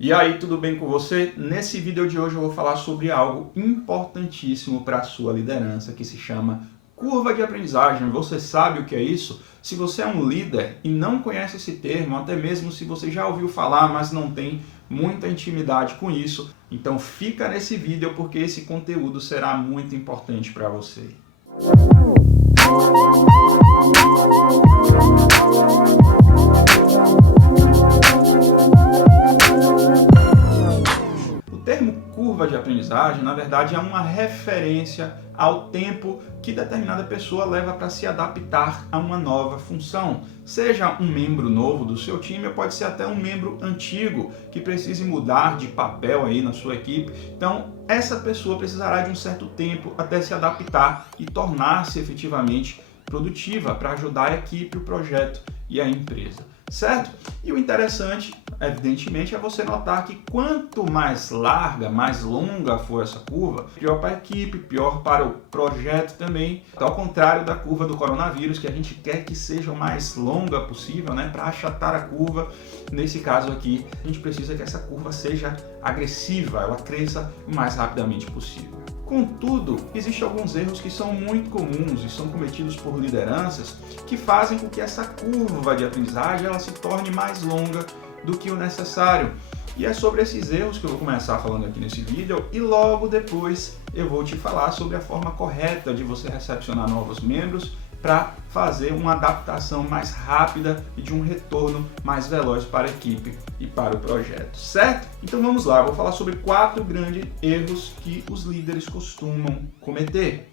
E aí, tudo bem com você? Nesse vídeo de hoje eu vou falar sobre algo importantíssimo para a sua liderança, que se chama curva de aprendizagem. Você sabe o que é isso? Se você é um líder e não conhece esse termo, até mesmo se você já ouviu falar, mas não tem muita intimidade com isso, então fica nesse vídeo porque esse conteúdo será muito importante para você. O termo curva de aprendizagem, na verdade, é uma referência ao tempo que determinada pessoa leva para se adaptar a uma nova função. Seja um membro novo do seu time, ou pode ser até um membro antigo que precise mudar de papel aí na sua equipe. Então, essa pessoa precisará de um certo tempo até se adaptar e tornar-se efetivamente produtiva para ajudar a equipe, o projeto e a empresa, certo? E o interessante, evidentemente, é você notar que quanto mais larga, mais longa for essa curva, pior para a equipe, pior para o projeto também. Ao contrário da curva do coronavírus, que a gente quer que seja o mais longa possível, né, para achatar a curva. Nesse caso aqui, a gente precisa que essa curva seja agressiva, ela cresça o mais rapidamente possível. Contudo, existem alguns erros que são muito comuns e são cometidos por lideranças que fazem com que essa curva de aprendizagem ela se torne mais longa do que o necessário. E é sobre esses erros que eu vou começar falando aqui nesse vídeo e logo depois eu vou te falar sobre a forma correta de você recepcionar novos membros para fazer uma adaptação mais rápida e de um retorno mais veloz para a equipe e para o projeto, certo? Então vamos lá, eu vou falar sobre 4 grandes erros que os líderes costumam cometer.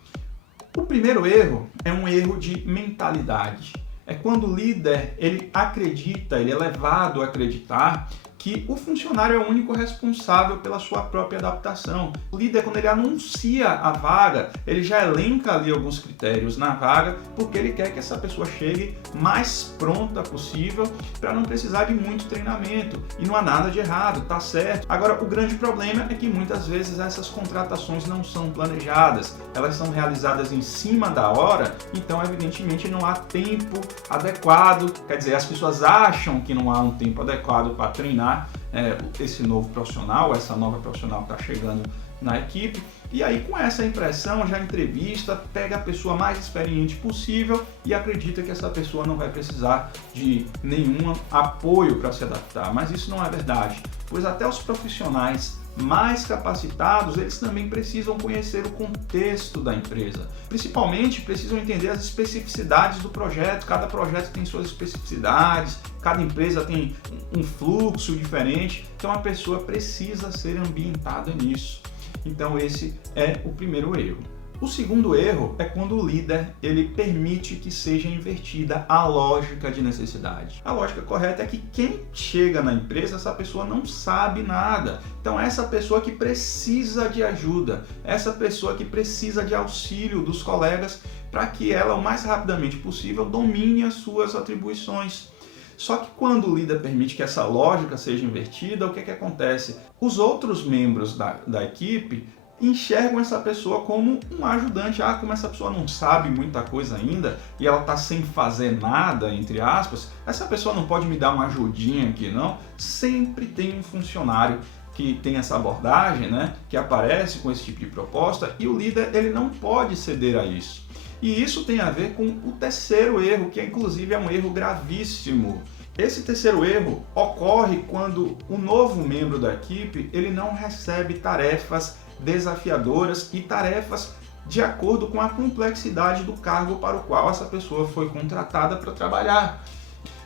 O primeiro erro é um erro de mentalidade. É quando o líder ele acredita, ele é levado a acreditar que o funcionário é o único responsável pela sua própria adaptação. O líder, quando ele anuncia a vaga, ele já elenca ali alguns critérios na vaga, porque ele quer que essa pessoa chegue mais pronta possível para não precisar de muito treinamento. E não há nada de errado, tá certo. Agora, o grande problema é que muitas vezes essas contratações não são planejadas, elas são realizadas em cima da hora, então evidentemente não há tempo adequado, quer dizer, as pessoas acham que não há um tempo adequado para treinar esse novo profissional, essa nova profissional que está chegando na equipe, e aí com essa impressão já entrevista, pega a pessoa mais experiente possível e acredita que essa pessoa não vai precisar de nenhum apoio para se adaptar, mas isso não é verdade, pois até os profissionais mais capacitados, eles também precisam conhecer o contexto da empresa. Principalmente, precisam entender as especificidades do projeto. Cada projeto tem suas especificidades, cada empresa tem um fluxo diferente. Então, a pessoa precisa ser ambientada nisso. Então, esse é o primeiro erro. O segundo erro é quando o líder ele permite que seja invertida a lógica de necessidade. A lógica correta é que quem chega na empresa, essa pessoa não sabe nada. Então essa pessoa que precisa de ajuda, essa pessoa que precisa de auxílio dos colegas para que ela o mais rapidamente possível domine as suas atribuições. Só que quando o líder permite que essa lógica seja invertida, o que acontece? Os outros membros da equipe enxergam essa pessoa como um ajudante. Como essa pessoa não sabe muita coisa ainda e ela está sem fazer nada, entre aspas, essa pessoa não pode me dar uma ajudinha aqui, não? Sempre tem um funcionário que tem essa abordagem, né, que aparece com esse tipo de proposta e o líder ele não pode ceder a isso. E isso tem a ver com o terceiro erro, que inclusive é um erro gravíssimo. Esse terceiro erro ocorre quando o novo membro da equipe ele não recebe tarefas desafiadoras e tarefas de acordo com a complexidade do cargo para o qual essa pessoa foi contratada para trabalhar,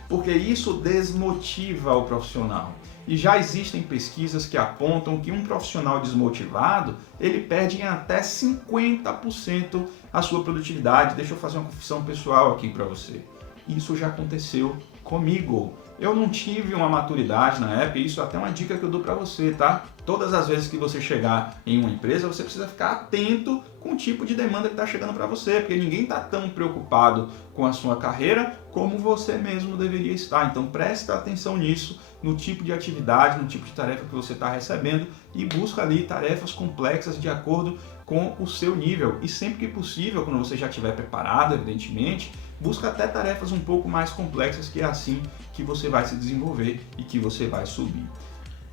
porque isso desmotiva o profissional. E já existem pesquisas que apontam que um profissional desmotivado, ele perde em até 50% a sua produtividade. Deixa eu fazer uma confissão pessoal aqui para você. Isso já aconteceu comigo. Eu não tive uma maturidade na época, e isso é até uma dica que eu dou para você, tá? Todas as vezes que você chegar em uma empresa, você precisa ficar atento com o tipo de demanda que está chegando para você, porque ninguém está tão preocupado com a sua carreira como você mesmo deveria estar. Então preste atenção nisso, no tipo de atividade, no tipo de tarefa que você está recebendo e busca ali tarefas complexas de acordo com o seu nível. E sempre que possível, quando você já estiver preparado, evidentemente, busca até tarefas um pouco mais complexas, que é assim que você vai se desenvolver e que você vai subir.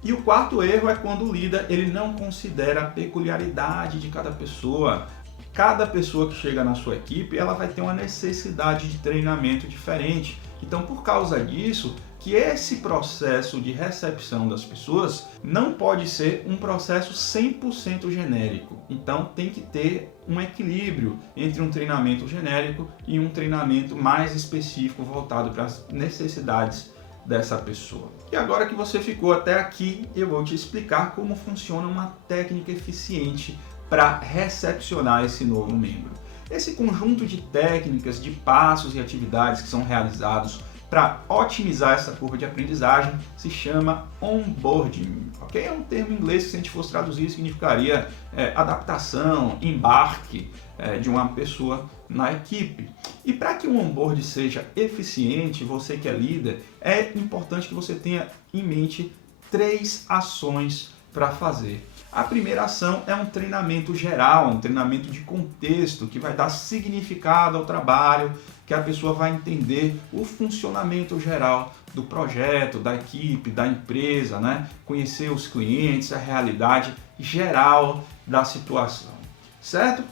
E o quarto erro é quando o líder ele não considera a peculiaridade de cada pessoa. Cada pessoa que chega na sua equipe, ela vai ter uma necessidade de treinamento diferente. Então, por causa disso, que esse processo de recepção das pessoas não pode ser um processo 100% genérico. Então, tem que ter um equilíbrio entre um treinamento genérico e um treinamento mais específico voltado para as necessidades dessa pessoa. E agora que você ficou até aqui, eu vou te explicar como funciona uma técnica eficiente para recepcionar esse novo membro. Esse conjunto de técnicas, de passos e atividades que são realizados para otimizar essa curva de aprendizagem se chama onboarding, ok? É um termo em inglês que, se a gente fosse traduzir, significaria adaptação, embarque de uma pessoa na equipe. E para que o onboarding seja eficiente, você que é líder, é importante que você tenha em mente 3 ações para fazer. A primeira ação é um treinamento geral, um treinamento de contexto que vai dar significado ao trabalho, que a pessoa vai entender o funcionamento geral do projeto, da equipe, da empresa, né? Conhecer os clientes, a realidade geral da situação, certo?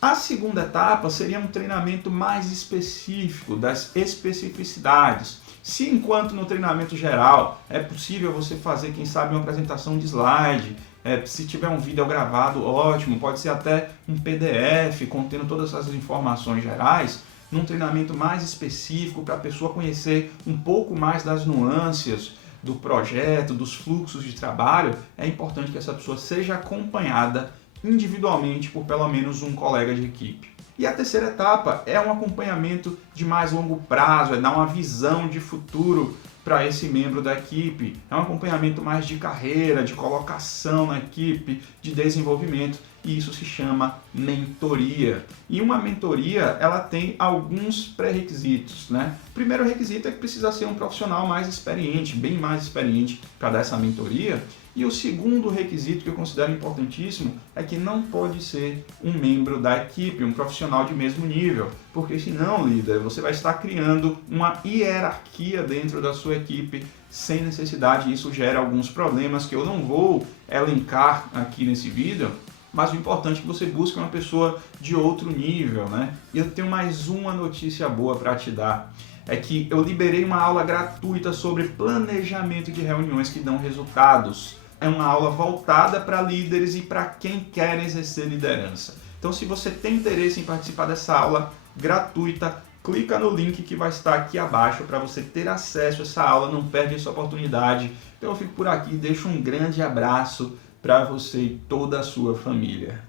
A segunda etapa seria um treinamento mais específico, das especificidades. Se enquanto no treinamento geral é possível você fazer, quem sabe, uma apresentação de slide, se tiver um vídeo gravado, ótimo, pode ser até um PDF contendo todas essas informações gerais, num treinamento mais específico para a pessoa conhecer um pouco mais das nuances do projeto, dos fluxos de trabalho, é importante que essa pessoa seja acompanhada individualmente por pelo menos um colega de equipe. E a terceira etapa é um acompanhamento de mais longo prazo, é dar uma visão de futuro para esse membro da equipe. É um acompanhamento mais de carreira, de colocação na equipe, de desenvolvimento, e isso se chama mentoria. E uma mentoria, ela tem alguns pré-requisitos, né? O primeiro requisito é que precisa ser um profissional mais experiente, bem mais experiente para dar essa mentoria. E o segundo requisito que eu considero importantíssimo é que não pode ser um membro da equipe, um profissional de mesmo nível, porque senão, líder, você vai estar criando uma hierarquia dentro da sua equipe sem necessidade, e isso gera alguns problemas que eu não vou elencar aqui nesse vídeo, mas o importante é que você busque uma pessoa de outro nível, né? E eu tenho mais uma notícia boa para te dar. É que eu liberei uma aula gratuita sobre planejamento de reuniões que dão resultados. É uma aula voltada para líderes e para quem quer exercer liderança. Então, se você tem interesse em participar dessa aula gratuita, clica no link que vai estar aqui abaixo para você ter acesso a essa aula, não perde essa oportunidade. Então, eu fico por aqui, deixo um grande abraço para você e toda a sua família.